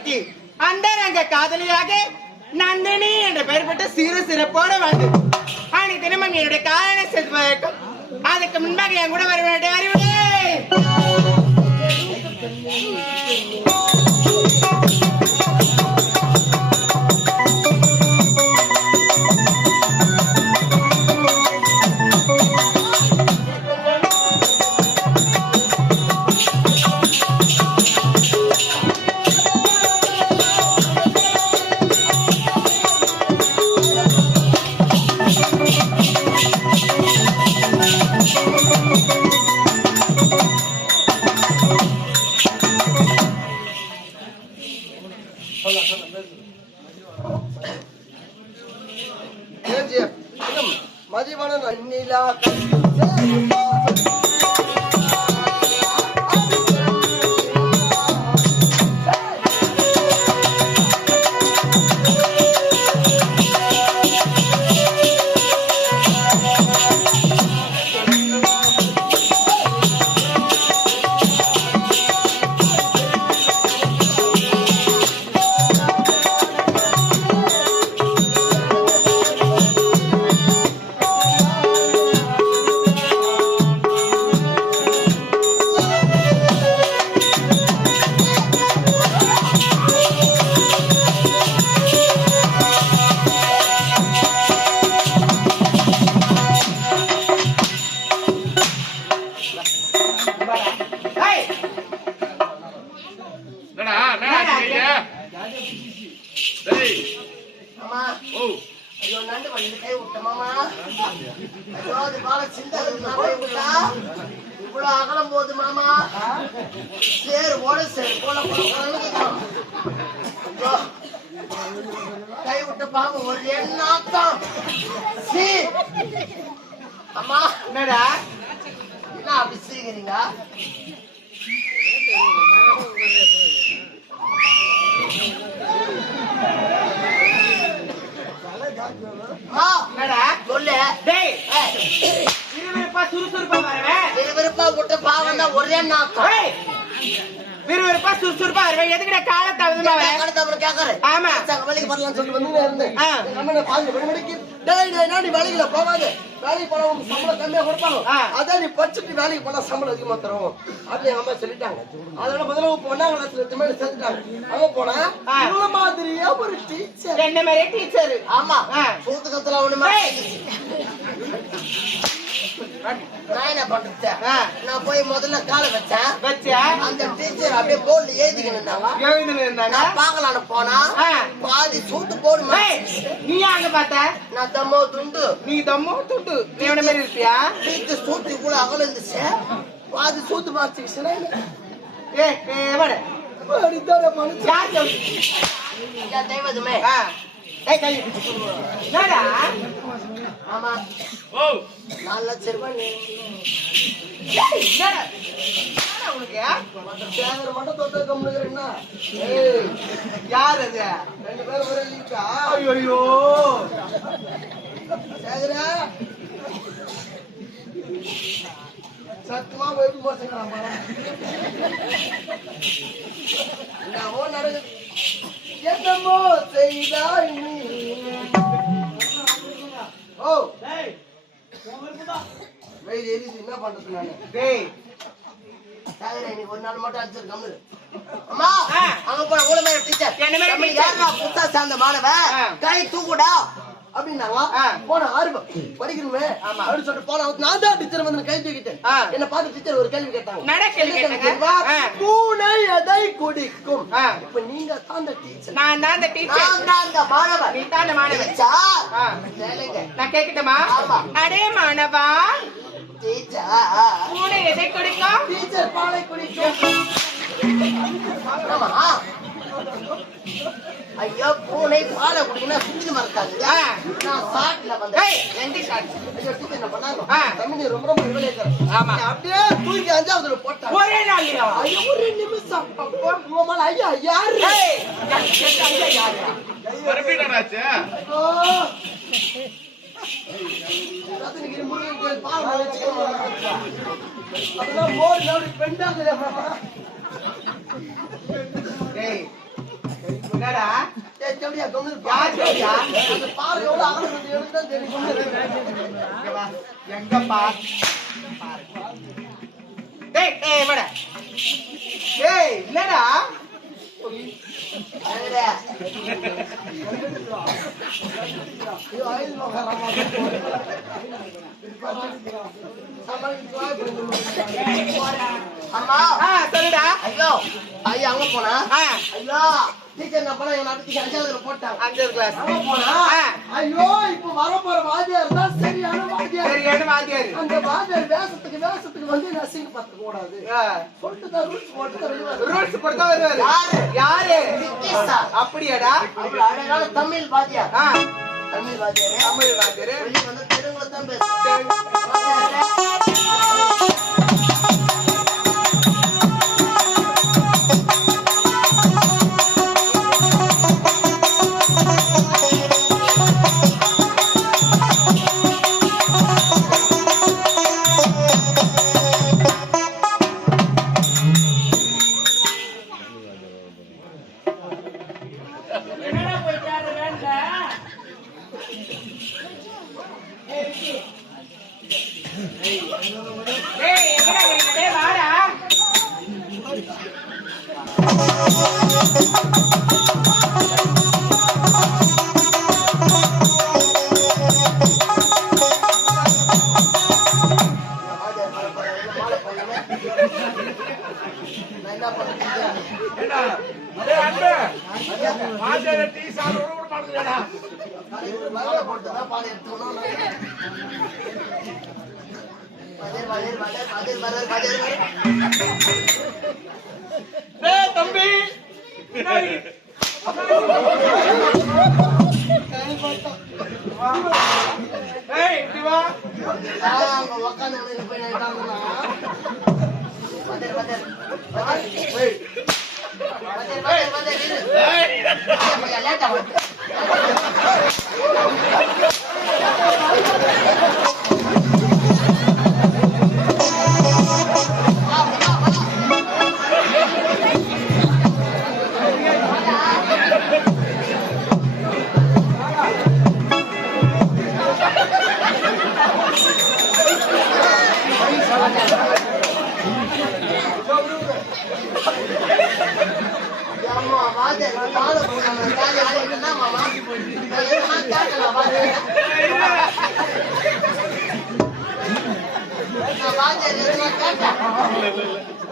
மனைவிக்கு அந்த ரங்க காதலியாக நந்தினி என்ற பெயர் பெற்ற சிறு சிறப்போடு வந்து அனைத்து தினமும் என்னுடைய காதலை செலுத்துவதற்கும் அதுக்கு முன்பாக என் கூட வர வேண்டிய அறிவுரை. மதிவன நன்னிலா இவ்வளவு அகலம் போது மாமா சேர் ஓட சேர் போல கை விட்டு பாம்பு ஒரு எண்ணாத்தான். அம்மா என்னடா என்ன அப்படி செய்கிறீங்க? சொல்லு. விறுவிறுப்பா சுறுசுறுப்பா வருவேன். விறுவிறுப்பா விட்டு பாவம் தான் ஒரே நாக்கம். விறுவிறுப்பா சுறுசுறுப்பா வருவேன். எதுக்குடா காலத்தாவதுமா வரேன்? கேக்குறேன். ஆமா வேலைக்கு வரலாம்னு சொல்லிட்டு வந்து இருந்தேன். நீ வேலைக்குல போகாது, வேலைக்கு போனா சம்பளம் கம்மியா கொடுப்பாங்க. அதான் நீ படிச்சுட்டு வேலைக்கு போனா சம்பளம் அதிகமா தருவோம் அப்படின்னு எங்க அம்மா சொல்லிட்டாங்க. அதனால முதல்ல போனா சேர்த்துட்டாங்க. அங்க போனா இவ்வளவு மாதிரியா ஒரு டீச்சர், என்ன மாதிரியே டீச்சர். ஆமா சூத்து கத்துல ஒண்ணுமா நான் என்ன பண்றேன், நான் போய் முதல்ல காலை வச்சேன். அந்த டீச்சர் அப்படியே போர்டு எழுதிக்கிட்டு பாக்கலான்னு போனா பாதி சூட்டு போடுமா. நீ அங்க பார்த்த? நான் தம்மோ துண்டு. நீ தம்மோ துண்டு நீ எவன மாதிரி இருப்பியா? டீச்சர் சூட்டு இவ்வளவு அகல இருந்துச்சு, பாதி சூட்டு மாத்திச்சுன்னா தெய்வதுமே. ஆமா 4 லட்சம் ரூபாய் மட்டும் தொட்ட கம்முனுக்குறேன்னா யார் அது? 2 பேரும் ஒரே லீக்கா? ஐயோ சேகரா சத்துமா போய் மோசம் நடக்குது. என்னமோ செய்தாய் நீ. ஓ என்ன பண்றது நானு? இன்னைக்கு ஒரு நாள் மட்டும் அடிச்சிரு கம்முனு. அம்மா அங்க போன ஊழ டீச்சர் யாரா புத்தா சார்ந்த மாணவன் கை தூக்குடா அப்படின்னாங்க. போன 6 படிக்கணுமே அப்படின்னு சொல்லிட்டு போன நான் தான் டீச்சர் வந்து கை தூக்கிட்டேன். என்ன பார்த்து டீச்சர் ஒரு கேள்வி கேட்டாங்க, பூனை எதை குடிக்கும்? இப்ப நீங்க தான் அந்த டீச்சர், நான் தான் அந்த டீச்சர், நான் தான் அந்த மாணவன், நீ தான் அந்த மாணவன். நான் கேட்கட்டுமா? அடே மாணவா, பூனை எதை குடிக்கும்? டீச்சர் பாலை குடிக்கும். ஐயோ பூனை பாலை குடிக்கனா சுத்தி மறக்காது. நான் சாட்ல வந்தேன். எந்த சாட்? ஐயோ டீச்சர் என்ன பண்ணாங்க, தமிழ் ரொம்ப ரொம்ப விளையாடுறாங்க. ஆமா அப்படியே தூக்கி 5ஆவதுல போட்டாங்க. ஒரே நாள்லயா? ஐயோ ஒரு நிமிஷம் உங்கமால ஐயா யாரு? ஐயா யாரு? வரப்பிடாச்சு. ஐயோ ரத்னகிரி முருகன் கோயில் பாவம் வச்சுக்கோங்க. அதெல்லாம் மோர் நோடி பெண்டாங்கல. டேய் என்னடா எப்படியா கம்முனு யார் சொல்லியா? அந்த பால் எவ்வளவு அகலம் எடுத்தா தெரியும். இங்க வா. எங்கப்பா டேய் டேய் வாடா டேய் என்னடா அடடே ஐயோ ஐயோ மகாராமா அம்மா சொல்லுடா ஐயோ ஐயா அங்க போனா ஆ ஐயோ டீச்சர் நான் போனா இவன் அடுத்து அஞ்சாவதுல போட்டாங்க 5th கிளாஸ் அங்க போனா ஐயோ இப்ப வரப்போற வாத்தியார் தான் சரியான வாத்தியார் சரியான வாத்தியார் அந்த வாத்தியார் வேஷத்துக்கு வந்து நசிங்க பார்க்க கூடாது சொல்லிட்டு தான் ரூல்ஸ் போட்டு வருவாரு ரூல்ஸ் போட்டு வருவாரு யாரு அப்படியாடா அவ்வளவு அழகான தமிழ் வாத்தியார் தமிழ் வாத்தியார் வெளிய வந்து தெலுங்குல தான் பேசுறாரு டேய் எங்கடா டேய் வாடா தம்பி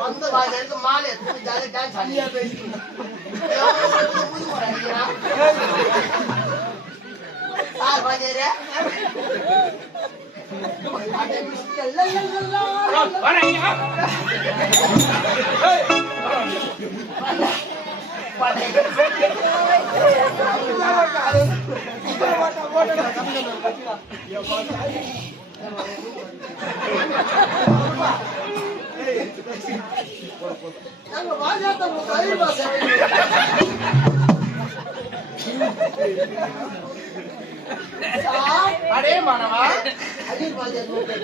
வந்து வாஜருக்கு மாலை எடுத்து ஜாலி டான்ஸ் ஆடியா பேசி சார் வாஜரே அடே மிஸ்டர் லல்லல்லா வரங்க நாங்க வாஜாத்த கை பாச அடே மானவா அடி வாஜா போட்டு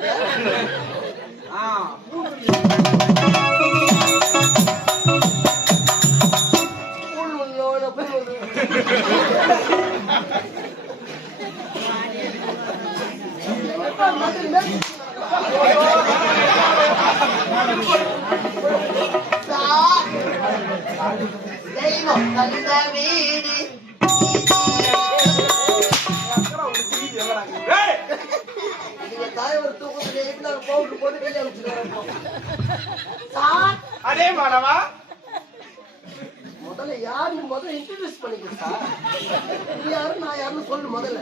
தெய்வம் தந்த வீடு தாயவர் தூக்கத்துல பவுடர் போட்டு வெளியே அதே மாணவா முதல்ல யாருன்னு முதல்ல இன்ட்ரோடியூஸ் பண்ணிக்க சார் நீ யாரு நான் யாருன்னு சொல்லு முதல்ல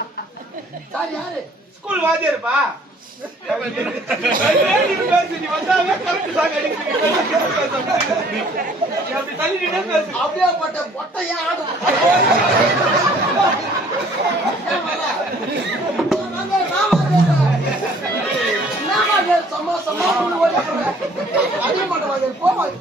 சார் யாரு ஸ்கூல் வாத்தியாருப்பா அப்படியாப்பட்ட பொட்டையா சமா சமா அடிய மாட்டேன் போவாங்க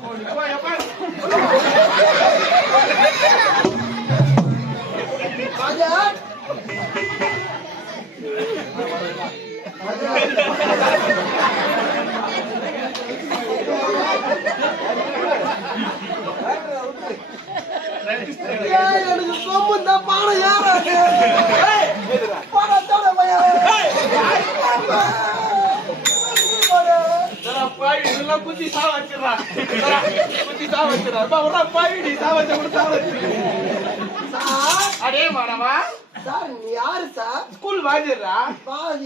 எனக்கு கொம்பு தான் பாடம் ஏறாது பணத்தோட பையன் குத்தி சாவச்சிடா பாய் சாவச்ச கூட சாவச்சு அடே மாணவா சார் நீ யாரு சார் ஸ்கூல் வாஜிடுறா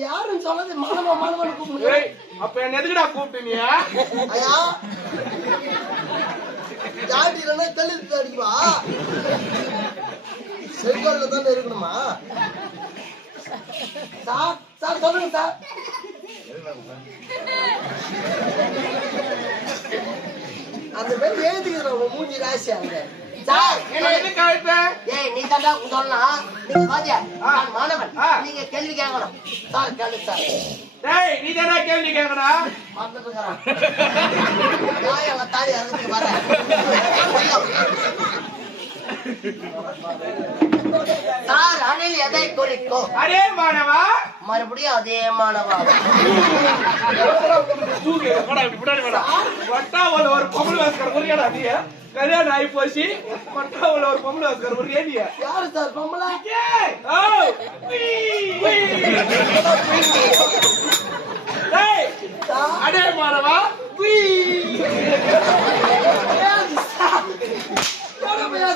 யாருன்னு சொன்னது மாணவன் கூப்பிடுங்க அப்ப என்ன எதுக்குடா கூப்பிட்டீங்க ஐயா ஜாடி இல்லைன்னா தெளித்து அடிக்குவா செல்கோல்ல தானே இருக்கணுமா சார் சார் சொல்லுங்க சார் அந்த பேர் எழுதிக்கிறோம் மூஞ்சி ராசி அங்க சார் ஏய் நீ தாண்டா சொல்லலாம் நீங்க பாத்தியா நான் மாணவன் நீங்க கேள்வி கேட்கணும் சார் கேளு சார் டேய் நீ தானே கேள்வி கேக்குறா மறந்துட்டுக்கறான் நான் எங்க தாடி அதுக்கு வரேன் சார் அணில் எதை குறிக்கும் அரே மாணவா மறுபடியும் அதே மாணவா வட்டாவில் ஒரு பொம்பளை வாஸ்கர் புரியடா நீ கல்யாணம் ஆகி போச்சு வட்டாவில் ஒரு பொம்பளை வாஸ்கர் புரியா நீ யாரு சார் பொம்பளை அடே மாணவா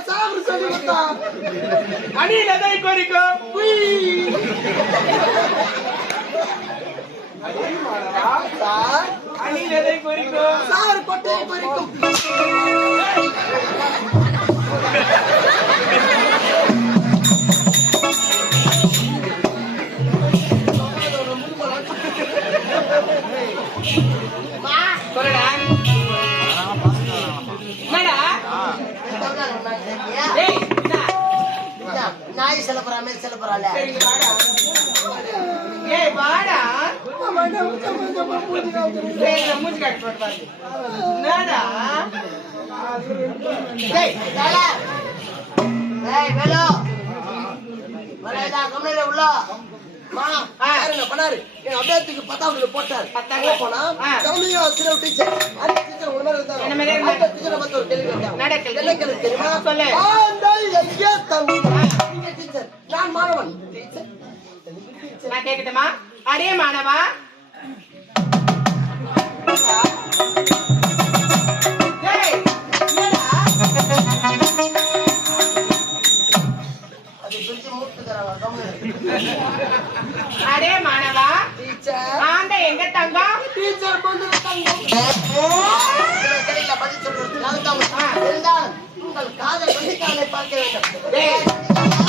சாப்பிட சொல்லி கொடுத்தா அணில் எதை குறிக்கும் சார் அணில் எதை குறிக்கும் சார் கொட்டையை குறிக்கும் சொல்லுடா என்னடா நாய் செலப்புறாமே செலப்புறால ஏய் வாடா மூஞ்சி காட்டு போட்டு பாரு என்னடா டேய் வேலோ வரேடா கம்னேல உள்ள மா என்ன பண்ணாரு என் அபேத்துக்கு 10வது போட்டார் 10வது போனா கம்மியா சில டீச்சர் அந்த டீச்சர் உள்ள இருந்தாங்க என்ன மாதிரி இருந்தாங்க அந்த டீச்சர் பத்தி ஒரு கேள்வி கேட்டாங்க நடக்கல என்ன கேள்வி தெரியுமா சொல்லு ஆண்டாய் எங்கே தம்பி நீங்க டீச்சர் நான் மாணவன் டீச்சர் நான் கேக்கட்டுமா அடே மாணவா டேய் என்னடா அது பிடிச்சு மூட்டுக்கறாங்க கம்னே அடே மாணவா டீச்சர் ஆண்ட எங்க தங்கம் டீச்சர் வந்து தங்கம் கேள்வில பதில் சொல்றது இருந்தாலும் உங்கள் காதல் வெள்ளிக்காலை பார்க்க வேண்டும்